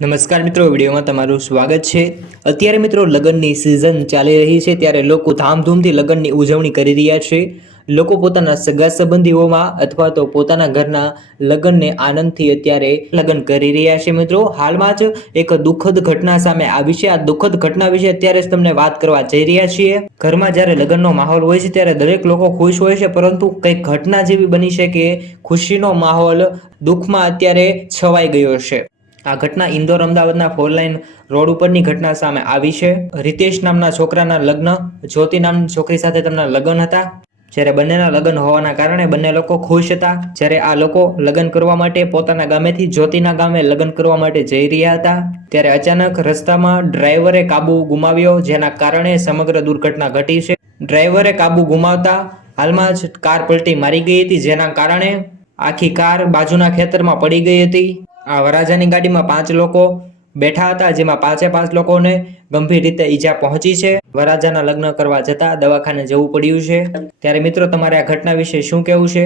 નમસ્કાર મિત્રો, વિડીયોમાં તમારું સ્વાગત છે। અત્યારે મિત્રો લગ્નની સિઝન ચાલી રહી છે, ત્યારે લોકો ધામધૂમથી લગ્નની ઉજવણી કરી રહ્યા છે। લોકો પોતાના સગા સંબંધીઓમાં અથવા તો પોતાના ઘરના લગ્નને આનંદથી અત્યારે લગ્ન કરી રહ્યા છે। મિત્રો હાલમાં જ એક દુઃખદ ઘટના સામે આવી છે। આ દુઃખદ ઘટના વિશે અત્યારે જ તમને વાત કરવા જઈ રહ્યા છીએ। ઘરમાં જ્યારે લગ્નનો માહોલ હોય છે ત્યારે દરેક લોકો ખુશ હોય છે, પરંતુ કંઈક ઘટના જેવી બની છે કે ખુશીનો માહોલ દુઃખમાં અત્યારે છવાઈ ગયો છે। આ ઘટના ઇન્દોર અમદાવાદના 4 લાઇન રોડ ઉપરની ઘટના સામે આવી છે। રિતેશ નામના છોકરાના લગ્ન જ્યોતિ નામની છોકરી સાથે તેમના લગ્ન હતા। જ્યારે બંનેના લગ્ન હોવાના કારણે બંને લોકો ખુશ હતા। જ્યારે આ લોકો લગ્ન કરવા માટે પોતાના ગામેથી જ્યોતિના ગામે લગ્ન કરવા માટે જઈ રહ્યા હતા, ત્યારે અચાનક રસ્તામાં ડ્રાઈવરે કાબુ ગુમાવ્યો, જેના કારણે સમગ્ર દુર્ઘટના ઘટી છે। ડ્રાઈવરે કાબુ ગુમાવતા હાલમાં જ કાર પલટી મારી ગઈ હતી, જેના કારણે આખી કાર બાજુના ખેતરમાં પડી ગઈ હતી। આ વરરાજાની ગાડીમાં 5 લોકો બેઠા હતા, જેમાં 5 લોકોને ગંભીર રીતે ઈજા પહોંચી છે। વરરાજાના લગ્ન કરવા જતા દવાખાને જવું પડ્યું છે। ત્યારે મિત્રો તમારે આ ઘટના વિશે શું કહેવું છે?